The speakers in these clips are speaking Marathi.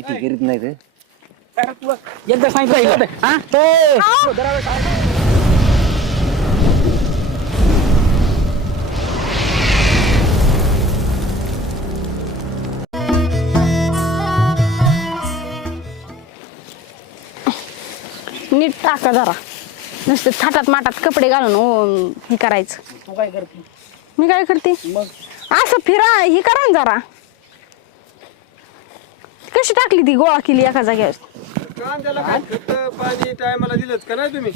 करीत नाही रे एकदा सांगितलं हा? नीट टाका जरा. नुसते थाटात माटात कपडे घालून ओ, हे करायचं. तू काय करते? मी काय करते? मग? असं फिरा हे करा ना जरा. कशी टाकली ती गोळा केली एका जागेवर कांद्याला काय खत पाणी टायमाला दिलंच का नाही तुम्ही?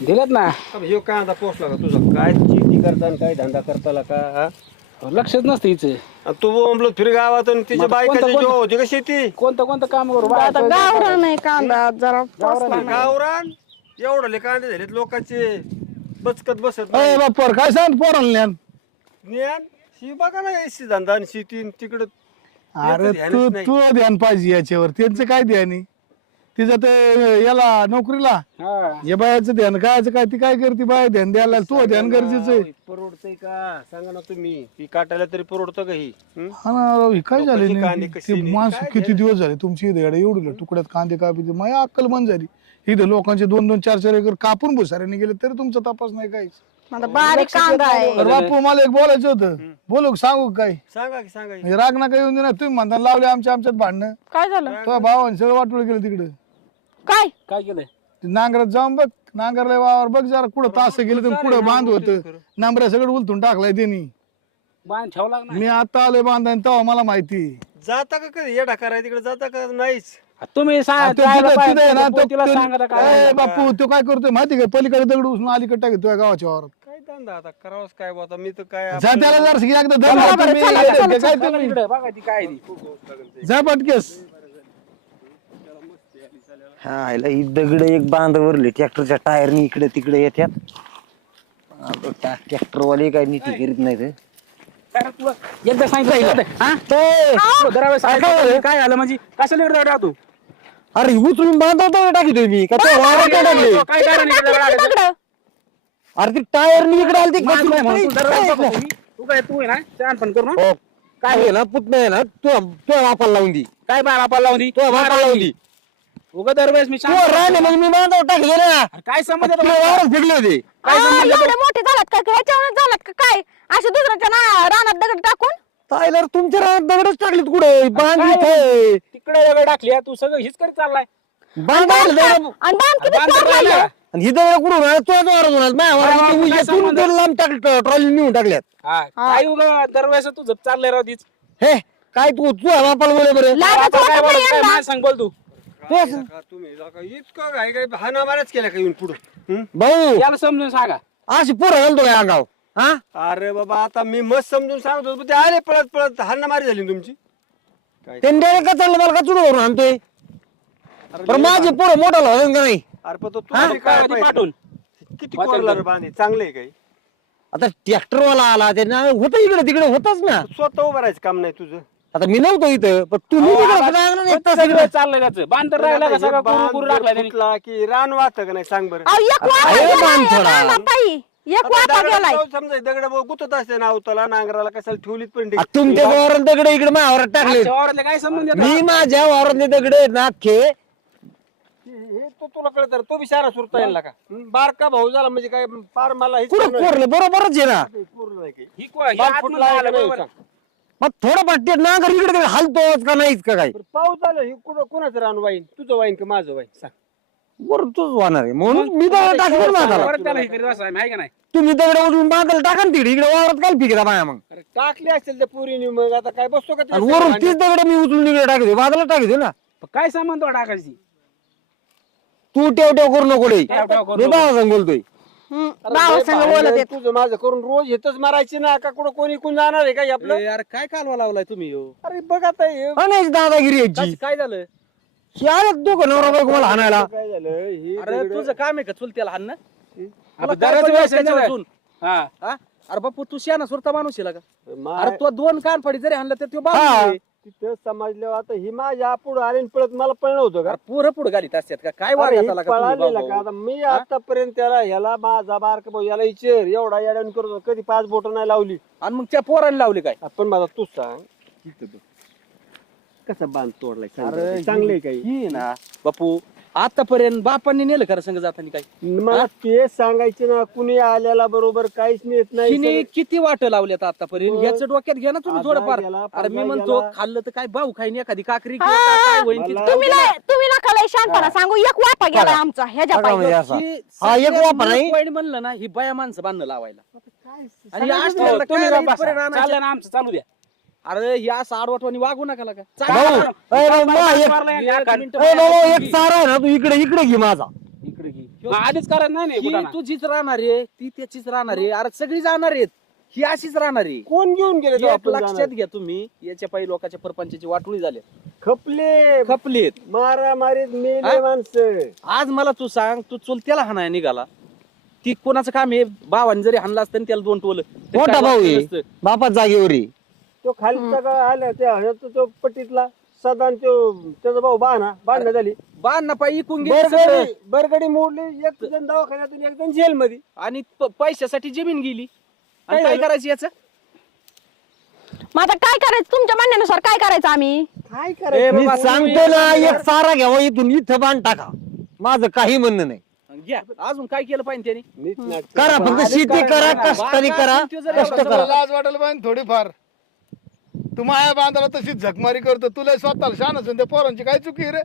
दिलेत ना. अब ह्यो कांदा पोचला का तुझा? काय शेती करता आणि काय धंदा करताला का हा? लक्षच नसतं हिचं. आणि तू बोंबलत फिर गावात आणि तिच्या मग बायकाची कोणतं- जो होती का शेती? कोणतं कोणतं काम करू? आता गावरा नाही कांदा जरा पोचला नाही. गावरान एवढले कांदे झालेत लोकांचे. बचकत बसत अरे नाही. बापर काय सांग पोराला ज्ञान शी बघा ना एसी धंदा आणि शेती तिकडं अरे याचं ध्यानच तू नाही. तू ध्यान पाहिजे याच्यावर. त्यांचं काय ध्यान आहे? तिचं ते याला नोकरीला? हा. या बायाचं ध्यान कायचं काय? ती काय करते बाय? ध्यान द्यायला. तू ध्यान गरजेचं आहे. परवडतंय का? सांगा ना तुम्ही. ती काटायला तरी परवडतं का ही? हं? हा ना राव, हे काय झाले लोकांची कांदे नेमकी? कशी ते नाही, माणसं काय किती दिवस झाले? तुमची इथे एवढी तुकड्यात कांदे कापी माझी अक्कल बंद झाली. इथे लोकांचे दोन दोन चार चार एकर कापून भुसाऱ्याने गेले तरी तुमचा तपास नाही काहीच. आता बारीक कांदा आहे. अरे बापू मला एक बोलायचं होतं. बोलू का, सांगू का काय सांगा की सांगा की. म्हणजे राग नका येऊन देणार. तुम्ही म्हणता लावले आमच्या आमच्यात भांडणं. काय झालं? भावाने सगळं वाटोळ गेलं तिकडे. काय? काय केलंय? ते नांगरात जाऊन बघ. नांगरला वावर बघ जरा कुठं तास गेलं तर कुठं बांध होत. नांबऱ्या सगळं उलथून टाकलाय त्यांनी. बांध लागणार. मी आता आलोय बांधायला तेव्हा मला माहिती. जाता का कधी? येडा कराय तिकडे जाता का नाहीच? तुम्ही सांग तो तिथं- तिथं आहे ना, तो- तिला तो- सांगा काय ए, बापू तो काय करतोय माहिती का? पलीकडे दगड उचलून अलीकडे टाकत तुझ्या गावाच्या वावरात. धंदा आता करावंच काय आता मी तर काय जा त्याला जरा सगळी एकदा धर चला ना बरं, तुम्ही. चला, चला, काय चला तुम्ही? इकडे, बघा ती काय ती. जा पटकेस हा ह्याला ही दगड एक बांधावरले ट्रॅक्टरच्या टायरनी इकडे तिकडे येतात ट्रॅक्टरवाले काय नीती करीत नाही अरे तुला एकदा सांगितलं होतं, हा? तुला दरावेळेस सांगितलं होतं, काय झालं म्हणजे कशाला इकडे दगड तू अरे उचलून बांधवतो टाकी मी का तो वावरात नाही टाकली? काय कारण इकडे दगड आले? अरे ती टायरनी इकडे आली तू मी. काय तू आहे ना शहाणपण करू ना. काय आहे ना पुतणं आहे ना तू तू वापायला लावून दी. काय बाळा बापाला लावून दी? तू वापायला लावून दी. उगा दरवेळेस मी तू शांत राहणे मग मी बांधावर टाकले ना. अरे काय तुला? येतो? वावरात फेकले होते. काय आ, संबंध येतो? एवढे मोठे झालात का? ह्याच्यावर झालात का काय? असे दुसऱ्याच्या ना रानात दगड टाकून? टायलर तुमच्या रानात दगडच टाकलीत कुठे? बांध काय? इथे तिकडे दगड टाकली तू सगळं हीच करीत चाललाय. बांध आणि बांध किती बांध राहिला. लागलं. आणि ही दगड कुठून आला? होणार माझ्या काय संबंध? तर लांब टाकलं ट्रॉली नेऊन टाकल्यात. हा, काय उगा दरवेळेस तुझं चाललंय राव तीच. हे काय तू तू बोले बरं. काय बोलत नाही काय. मला सांग बोल तू. तेच. तुम्ही का इतकं काय काय का येऊन पुढं? भाऊ. याला समजून सांगा. अशी पोरं घालतो काय अंगाव हा? अरे बाबा आता मी मस्त समजून सांगतो. पण ते आले पळत पळत हाना मारी झाली ना तुमची. काय त्यांनी का चाललं मला का चुड करून आणतोय पण माझी पोरं मोठा लावून का नाही? अरे पण तो हा, तू काय आधी? पाठवून. किती कोरला बांधे? चांगले आहे काही. आता ट्रॅक्टर वाला आला त्यांना होतं इकडे तिकडे होतच ना. स्वतः उभं राहायचं काम नाही तुझं. आता मी नव्हतो इथं पण तुम्ही तिकडे होता ना, एक तास सगळं इकडे. चाललंय त्याचं? राहिला का सगळं कुरू कुरू टाकलाय त्यांनी? फुटला की रान वाहतं का नाही सांग बरं. अहो, एक वाफा गेलाय. एक आता वाफा जाऊन समजा दगड गुतत असते ना अवताला नांगराला कशाला ठेवलीत पण आ, तुमच्या वावरात दगड इकडे माझ्या वावरात टाकले आमच्या वावरातले काय संबंध? मी माझ्या वावरातले दगड आहेत ना अख्खे हे तो तुला कळत तो बी सारा सुरता येईल का? हं, बारका भाऊ झाला म्हणजे काय फार मला कुठं. कोरलं? बरोबरच आहे ना. ही को- ही आतमध्ये फुटला आलं नाही बरोबर. सांग. मग थोडं पट्टे नांगर इकडे हलतोच का नाहीच का काय? बरं, पाऊस झालं हे कुठं कुणाचं रान वाईन? तुझं वाईन का माझं वाईन? सांग. बरं तूच होणार आहे. म्हणून मी दगड परत त्याला हे करीत आहे का नाही? तुम्ही दगड उचलून बांधायला टाका ना तिकडे. इकडे वावरात काय फिकता बाया मग? अरे टाकले असतील त्या पुरीने मग. आता काय बसतो का आणि त्या वरून तीच दगड मी उचलून इकडे टाकते बाजूला टाकते ना. पण काय संबंध वाट टाकायची? तू टेव टेव करू नको रे. ठेव करू मी बाबा सांग बोलतोय. लय संग बोलत येत तुझं माझं करून रोज येतच मारायची ना का कुठं कोणी कोण जाणार आहे का आपलं? यार काय कालवा लावलाय तुम्ही हो? अरे बघ आता हे. आणि दादागिरी याची काय- काय झालं? ही नवरा बायको मला हाणायला. काय झालं? हे अरे तुझं काम आहे का चुलत्याला हाण ना आता दराचं वेळेस आहे ना. अजून हा. हा? अरे बापू तू शहाणा सुरता माणूस आहे का? मा- अरे तू दोन कान फाडी जरी हाणलं तर तो हा. बाबू तिथं समजल्यावर आता ही माझ्या पुढे आले आणि पळत मला पळणं होतं का? पोरं पुढे घालीत असतात का? काय अरे हे का तुम्ही पळालेला? का? आता मी आतापर्यंत त्याला ह्याला माझा बारका भाऊ याला विचार एवढा येड्यान करतो कधी पाच बोट नाही लावली. आणि मग त्या पोराने लावले काय? आपण माझा तूच सांग. कसा बांध तोडलाय? सांग अरे बरं. चांगलं काही? ही ना बापू आतापर्यंत बापांनी नेलं खरं संग जाताना काय मला ते सांगायचे ना कुणी आल्याला बरोबर काहीच नेत नाही किती वाट लावल्यात आतापर्यंत? हो. याचं डोक्यात घ्या ना तुम्ही थोडंफार गेला, अरे मी पाजा म्हणतो गेला. खाल्लं तर काय भाऊ खाईन एखादी काकरी. किंवा काय होईन ती- मला- तुम्ही नाही तुम्ही नका लय शानपणा सांगू एक वापा गेला आमचा ह्याच्या बघा म्हणजे पायी असा. ही हा, एक सगळ्यात वापर point म्हणलं ना ही बाया माणसं बांधणं लावायला. आणि हो, तुम्ही बसा. चाललं ना आमचं चालू द्या. अरे ही असं आडवटवानी वागू नका का भाऊ अय भाऊ, मा, एक- आहे ना तू इकडे इकडे घे माझा. इकडे घे. आधीच करायला नाही नाही ही कुठं ना. तुझीच राहणार आहे ती त्याचीच राहणार आहे. अरे सगळी जाणार आहेत. ही अशीच राहणार आहे. कोण घेऊन गेले एक लक्षात जाणार? घ्या तुम्ही याच्या पायी लोकांच्या परपंचाची वाटोळी झाल्या खपले. खपलीत. मारा मारीत मेले हा? माणसं. आज मला तू सांग तू चुलत्याला हाणाय निघाला. ती कोणाचं काम आहे? भावाने जरी हाणला असतं त्याला दोन टोल. मोठा भाऊ आहे. बापाच जागेवर. तो खालचा का आल्या त्या ह्याचा तो पट्टीतला सदान तो त्याचा भाऊ बाणा बांधणं झाली बाण पायी इकून गेली सगळं. बरगडी बरगडी मोडली एक जण दवाखान्यातून एक जण जेल मध्ये आणि प- पैशासाठी जमीन गेली. आणि काय काय झालं? करायचं याच? मग आता काय करायचं? तुमच्या म्हणण्यानुसार काय करायचं आम्ही? काय ए, करायचं? मी बाबा, सांगतो ना एक सारा घ्यावा इथून इथं बांध टाका. माझं काही म्हणणं नाही. घ्या. अजून काय केलं पाहिजे त्यांनी? नीट नाटक. करा फक्त शेती करा कष्टाने करा कष्ट करा. लाज वाटायला पाहिजे थोडीफार. तू माया बांधाला तशीच झकमारी करतो. तुला स्वतःला शान असून त्या पोरांची काय चुकी रे?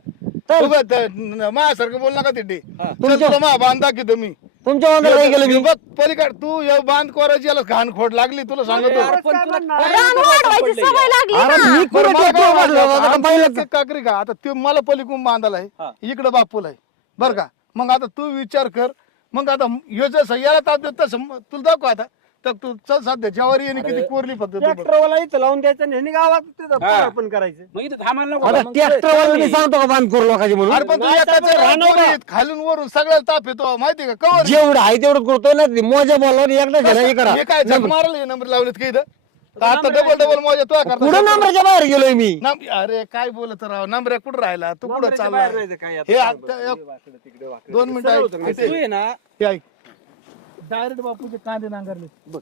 तर- उगाच त्या न- मायासारखं बोल नका तिथे तुमच्या- तुला मा बांध दाखवतो मी. तुमच्या हे मी? बघ पलीकड तू या बांध कोरायची याला घाण खोड लागली तुला सांगतो. अरे, पण तुला काय रान वाढवायची पडलंय? सवय लागली अरे ना मी बरं, कुठं मला ते काय तो वाटलं, वाजवला होता का आमचं पहिलं एक काकरी का? आता ते मला पलीकडून बांधायला हा. आहे इकडे बापूला आहे. बर का? मग आता तू विचार कर. मग आता ह्यो जसं याला ताप देत तसं तुला दाखव आता. तर तू चल सध्या ज्यावारी येणे किती कोरली फक्त तू बघ. ट्रॅक्टरवाला इथं लावून द्यायचं आणि ह्यानी गावात तिथं हा. पण करायचं. मग इथं थांबायला नको. आता मग ट्रॅक्टरवाला मी सांगतो का बांध करू लोकांची म्हणून? अरे पण तू नाही, एकाच तर राहणार खालून वरून सगळ्याला ताप येतो माहिती का? कवर जेवढं आहे तेवढं करतोय ना ते मोजा बोलवर एकदा झाला हे करा. हे काय झक मारले नंबर लावलेत का इथं? आता डबल डबल मोजा तो कुठं नंबरच्या बाहेर गेलोय मी? अरे काय बोलत राव नंबर कुठं राहिला तू कुठं चालला हे आता. दोन मिनिटं ऐक. तू आहे ना. हे ऐक. डायरेक्ट बापूचे कांदे नांगरले बघ.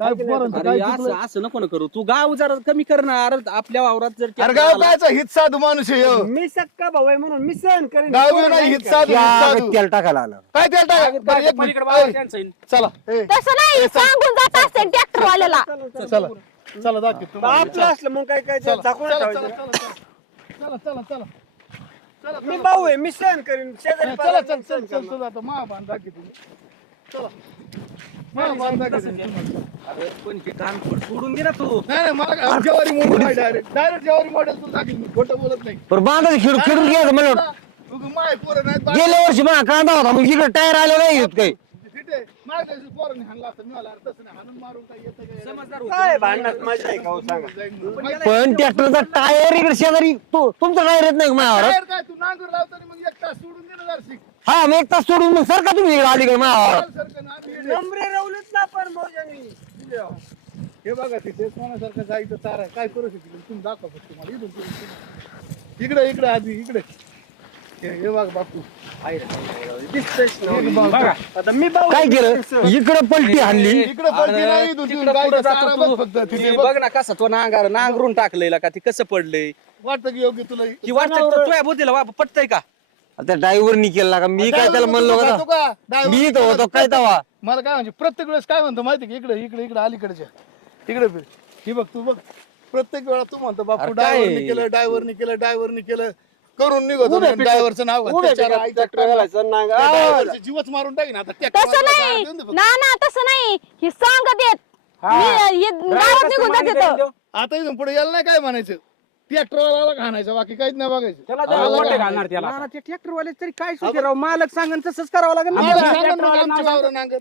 काय पोरांचं अरे काय असं चुकलं? असं नको ना करू तू गाव जरा कमी कर ना अरे आपल्या वावरात जर अरे गाव कायचा हित साधू माणूस आहे ह्यो. मी सक्का भाऊ आहे म्हणून मी सहन करेन गाव हित? साधू हित त्या साधू तेल टाकायला आलं काय त्याला टाक काय बरं, एक पलीकडे मिनिट. बाबा ऐ, त्यांचं येईल. चला ए, तसं नाही सांगून जात असते ट्रॅक्टर वाल्याला चला चला दाखव तुम्हाला. आपलं असलं मग काय काय ते चला, चला, ठेवायचं. चला, चला, चला, चला, चला. मी भाऊ आहे मी सहन करेन शेजारी चला पाजारी चल सहन चल करणार. चल चल आता मा बांध दाखव तुम्ही अरे पण हे कान सोडून ना तू नाही मला जेवारी मॉडेल डायरेक्ट डायरेक्ट जेवारी मॉडेल मी खोटं बोलत नाही घ्यायचं मला माय पोरं गेल्या वर्षी मला कांदा होता मग इकडे टायर आले नाही येत काही ठीक आहे. पोरांनी हाणला असता, मी नाही, हाणून मारून काय येतं काय? समजदार काय भांडणात मजा आहे का हो सांगा पण ट्रॅक्टरचा टायर इकडे शेजारी तो तुमचा टायर येत नाही का माझ्यावर काय तू नांगर लावताना मग एक तास सोडून दे ना जराशी. हा मग एक तास सोडून मग सरका तुम्ही इकडे अलीकडे. नंबरे रवलेत ना पण हो. बघा तिथे सोन्यासारखं जायचं तार आहे. काय करू शकतो तुम्ही दाखवा फक्त मला. इथून. इकडे इकडे आधी इकडे. हे हे बघ बापू. बघ. आता मी भाऊ काय केलं? इकडे पलटी हाणली इकडे पडली नाही इथून तिथून तिकडं गायचं पुढं चारा जातो बघ. फक्त. तिथे बघ. बघ ना कसा तो नांगर नांगरून टाकलेला का ते कसं पडलंय? वाटतं की योग्य तुला की वाटतं तुझ्या बुद्धीला वा- पटतंय का? आता ड्रायव्हर निकेल का? मी काय त्याला म्हणलो तू का? मी तर होतो काय तवा? मला काय म्हणजे प्रत्येक वेळेस काय म्हणतो माहिती का? इकडे इकडे इकडे अलीकडच्या इकडे फिर. ही बघ तू बघ. प्रत्येक वेळा तू म्हणतो बापू अरे काय? ड्रायव्हरनी केलं ड्रायव्हरनी केलं ड्रायव्हरनी केलं. करून निघतो ड्रायव्हरचं नाव घालायचं. त्या driverचं जीवच मारून टाकीन आता. ट्रॅक्टर तसं नाही. देऊन दे फक्त. ना ना तसं नाही. हे सांगत येत. मी- हे गावात निघून जात येतं. आता इथून पुढे यायला नाही काय म्हणायचं. ट्रॅक्टरवाला घाणायचं बाकी काहीच नाही बघायचं. त्याला जरा मोठे घालणार त्याला. ना, ना, ते ट्रॅक्टर वाले तरी काय सुटे राव? मालक सांगन तसंच करावं लागेल ना. सांगा आमच्या नांगर.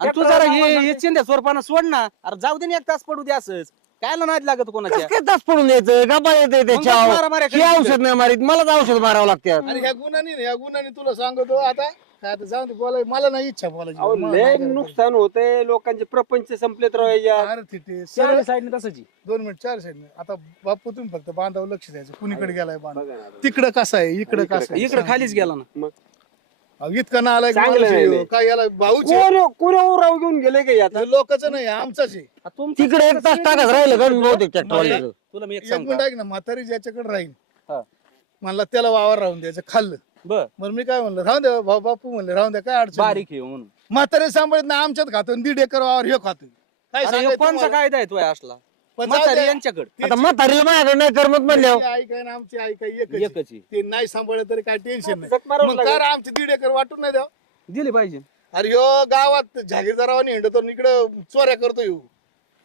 आणि तू जरा हे हे चिंध्या स्वरूपानं सोड ना. अरे जाऊ दे ना एक तास पडू दे असंच. कायला नाद लागत कोणाच्या? काय तास पडून द्यायचं? गप्पा येते मारामाऱ्या हे औषध नाही मारित. मलाच औषध मारावं लागतं. आणि ह्या गुन्हानी ह्या गुन्हानी तुला सांगतो आता काय आता जाऊन बोलाय मला नाही इच्छा अहो, बोलायची मला लय नाही करायचं. नुकसान होतंय लोकांचे प्रपंच संपलेत राव याच्यात. अरे सरळ साईडने तसंच आहे. दोन मिनिट चार सेकंड आता बापू तुम्ही फक्त बांधावर लक्ष द्यायचं. कुणीकडे गेलाय बांध? बघा ना. तिकडं कसं आहे? इकडं कसं आहे? इकडे खालीच गेला ना. मग? अहो, इतका ना आलाय चांगलं नाही, नाही. काय याला भाऊचे कोण कोण उराव घेऊन गेले का आता? लोकच नाही आमचाच आहे. आ, तुमचं तिकडे एक तास टाकत राहिलं बहुतेक ट्रॅक्टर तुला मी एक एक सांगू मिनिट का? ऐक ना म्हातारी ज्याच्याकडे राहील हा. म्हणला त्याला वावर राहून द्यायचं खाल्लं. बर मग मी काय म्हणलं राहून द्या भाऊ बापू म्हणले राहून द्या काय अडचण नाही. बारीक आहे म्हणून म्हातारे सांभाळत ना आमच्यात खातो आणि दीड एकर वावर हे खातो काय अरे, सांगायचं कोणचा तुम्हाला? कायदा आहे तो असला पण जाऊ म्हातारी द्या. यांच्याकडे आता म्हातारीला माझ्याकडे नाही करमत म्हणल्यावर त्याची आई काय ना आमची आई काय एकच आहे. एकच आहे. ते नाही सांभाळलं तरी काय टेन्शन नाही मग लागेल. काय रे आमचे दीड एकर वाटून नाही द्या दिली पाहिजे अरे ह्यो गावात जागीरदारावानी हिंडतो इकडे चोऱ्या करतो येऊ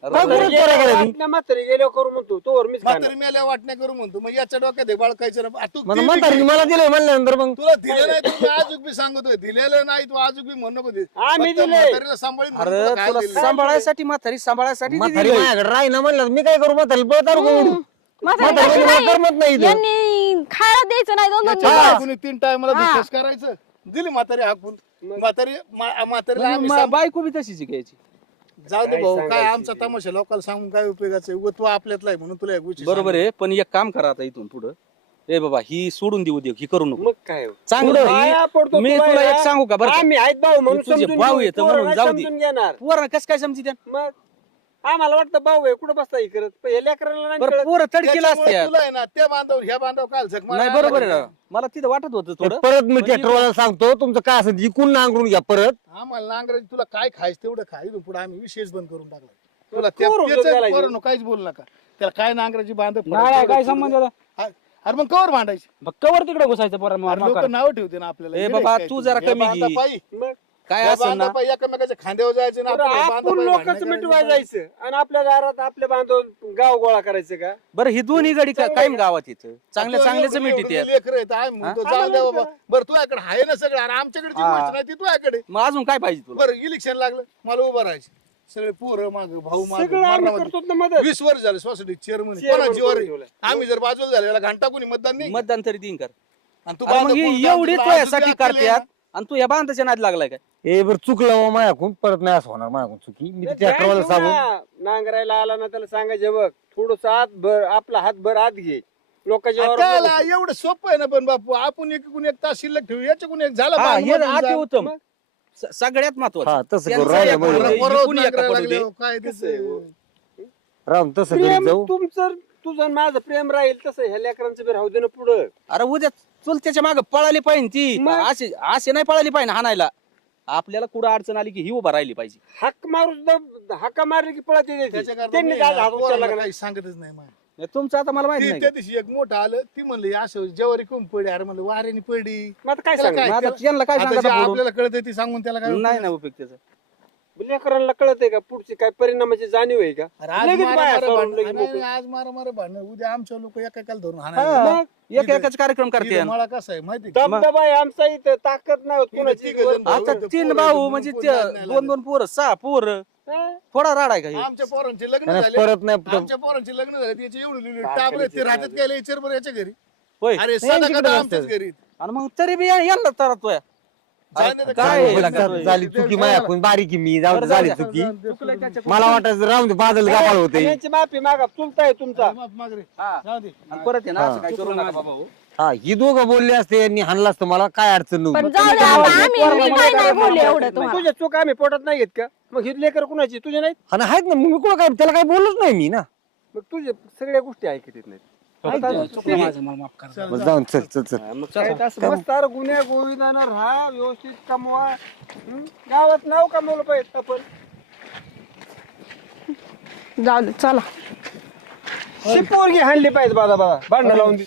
म्हातारी गेल्यावर करू म्हणतो तो मीच खाणार. म्हातारी मेल्या वाटण्या करू म्हणतो मग याच्या डोक्यात हे बाळकायचं ना आ, तू मला ती म्हातारी बी- मला दिलं म्हणल्यानंतर मग तुला दिलं नाही तू आजूक बी सांगतोय दिलेलं नाही तू आजूक बी म्हणू नको दे. आम्ही फक्त दिले. म्हातारीला सांभाळीन म्हणून अरे तुला काय तुला दिलं? सांभाळायसाठी म्हातारी सांभाळायसाठी ती म्हातारी दिली. माझ्याकडे राही ना म्हणलं मी काय करू म्हातारी बळतार म्हातारी म्हातारी कशी नाही? करमत नाही इथं. यांनी खायला द्यायचं नाही दोन दोन याच्या दिवस बायकोने तीन टायमाला हा. करायचं दिली म्हातारी हाकून म्हातारी मा- म्हातारीला मग आम्ही मा- सांभ- बायको बी तशीच घ्यायची जाऊ दे भाऊ काय? आमचा तमाशा लोकांना सांगून काय उपयोगाचं आहे? तू आपल्यातला आहे म्हणून तुला एक गोष्ट बरोबर आहे पण एक काम करा आता इथून पुढं ए बाबा ही सोडून देऊ दे ही करू नको मग काय चांगलं पाया पडतो मी तुला तुला या. एक सांगू का बरं का? आम्ही आहेत भाऊ म्हणून तुझे समजून भाऊ घेऊ. येतं म्हणून जाऊ दे. समजून घेणार कसं काय समजी द्या मग आम्हाला वाटतं भाऊ आहे कुठं बसता हे करत? पण हे लेकराला नाही बरं कळत. पोरं तडकीला त्याच्यामुळे असते तुला आहे ना त्या बांधव ह्या बांधव काल झक नाही बरोबर आहे मला तिथं वाटत होतं थोडं. परत मी म्हणजे ट्रॅक्टरवाला सांगतो तुमचं काय असेल जिकून नांगरून घ्या परत. आम्हाला नांगराची तुला काय खायचं तेवढं खाय इथून पुढे आम्ही विशेष बंद करून टाकला तुला त्याला हे. काहीच बोलू नका. त्याला काय नांगराची बांध नाही काय संबंध त्याला? अरे मग कवर भांडायची. मग कवर तिकडे घुसायचं पोरा लोक नाव ठेवते ना आपल्याला. ए येडे बाबा, काय तू? जरा कमी घे. मग? काय या असेल ना? एकमेकाच्या खांद्यावर जायचं ना आपण बांधापायी लोकच भांडणं मिटवाय करायची. जायचं आणि आपल्या दारात आपले बांधव गाव गोळा करायचं का? बरं ही दोन्ही गडी का- कायम गावात येतं चांगल्या तो चांगल्याच एवढं- मिठीत एवढं येत. लेकरं आहेत, आम्ही म्हणतो, हा? जाऊ द्या आम्हाला बाबा. बरं तुझ्याकडे आहे ना सगळं? अरे आमच्याकडे जी हा. गोष्ट नाही ती तुझ्याकडे मग अजून काय पाहिजे तुला? बरं इलेक्शन लागलं. मला उभं राहायचं. सगळे पोरं माग भाऊ माग सगळं आम्ही करतो ना मदत. वीस वर्ष झाले सोसायटी चेअरमन Chairman कोणा जीवर करून आहे? ठेवलंय. आम्ही जर बाजूला झाले याला घंटा कोणी मतदान नाही. मतदान तरी दिन कर. आणि तू अरे मग ही एवढी तुला तुझ्यासाठी करतात आणि तू या बांधाच्या नाद लागलाय काय? ए बरं चुकलं हो माझ्याकडून. परत नाही असं होणार माझ्याकडून चुकी. मी ट्रॅक्टरवाला सांगून ना. नांगरायला आला ना त्याला सांगायचं बघ थोडस आत भर आपला हात भर आत घे. लोकांच्या त्याला एवढं सोपं आहे ना पण बापू आपण एकूण एक तास शिल्लक ठेवू. याच्याकडून एक झालं हा हे अति. उत्तम स- सगळ्यात महत्वाचं. हा, तसं करू, राहिलं एक परत एका नांगरायला काय आहे, हो? तसं करीत प्रेम जाऊ. तुमचं तुझं आणि माझं प्रेम राहील तसं ह्या लेकरांचं बी राहू दे ना पुढं अरे उद्या चुलत्याच्या मागे पळाली पाहिजे ती मग? असे असे नाही पळाली पाहिजे हाणायला आपल्याला कुठं अडचण आली की ही उभा राहिली पाहिजे हक्क मारू सुद्धा हक्का मारले की पळत. त्याच्याकरता त्यांनी मी काय ना हात उचलला पोराला का नाही? काही सांगतच नाही मला. नाही, तुमचं आता मला माहीत ती नाही त्या दिवशी एक मोठं आलं ती म्हणली असं जेवारी कोण पडली अरे म्हणलं वाऱ्याने पडली मग आता काय त्याला सांग मग आता त्याला- त्यांना काय आता सांगायचं जे बोलून? आपल्याला कळत ती सांगून त्याला काय नाही ना उपयोग त्याचा लेकरांना कळत आहे का पुढची काय परिणामाची जाणीव आहे का अरे आज लगेच मारा बाया मारा सोडून भांडणं- लगेच नाही, मोकळं. नाही, आज मारा मारा भांडणं उद्या आमच्या लोक एकाकाला धरून हा. एक एकाच कार्यक्रम करते मला कसं आहे माहिती का? दबदबा आहे आमचा इथं ताकद नाही होत कोणाची तिघं जण भाऊ आता तीन पोरं भाऊ म्हणजे त्या दोन. दोन पोरं सहा पोर हा? थोडा राड आहे का हे? आमच्या पोरांचे लग्न झाले परत नाही आमच्या पोरांचे लग्न झाले त्याचे एवढे लिहिले ते राहतात लेचर बरं याच्या घरी होय अरे यांच्याकडे सदा कदा नसतं. आमच्याच घरी आणि मग तरी बी यांना तर काय लागा? झालं. चुकी माझ्याकडून बारीकी मी जाऊ दे, झाली. चुकी. मला वाटायचं राहून दे बादल गापाळ होते यांची माफी मागा तुमचा. माफ माग रे. हा. जाऊ दे. आणि परत आहे ना असं काय करू नका बाबा हो. हा ही दोघं बोलले असते यांनी हाणलं असतं मला काय अडचण पण नव्हती जाऊ द्या आता आम्ही मी काय नाही बोलले एवढं तुम्हाला. तुझ्या चूक आम्ही पोटात नाही घेत का? मग ही लेकर कुणाची तुझे नाहीत? आणि आहेत ना मग मी कुठं काय त्याला काय बोललोच नाही मी ना. मग तुझे सगळ्या गोष्टी ऐकत येत नाहीत. चुकलं माझं मला माफ करा. बरं, जाऊन चल चल चल. हा, मग काय असं मस्त अरे गुन्ह्या गोविंदानं राहा व्यवस्थित कमवा. हं? गावात नाव कमवलं पाहिजे आपण. जाऊ दे चला. शिपोरगी हाणली पाहिजे बाबा बाबा. भांडण लावून दे.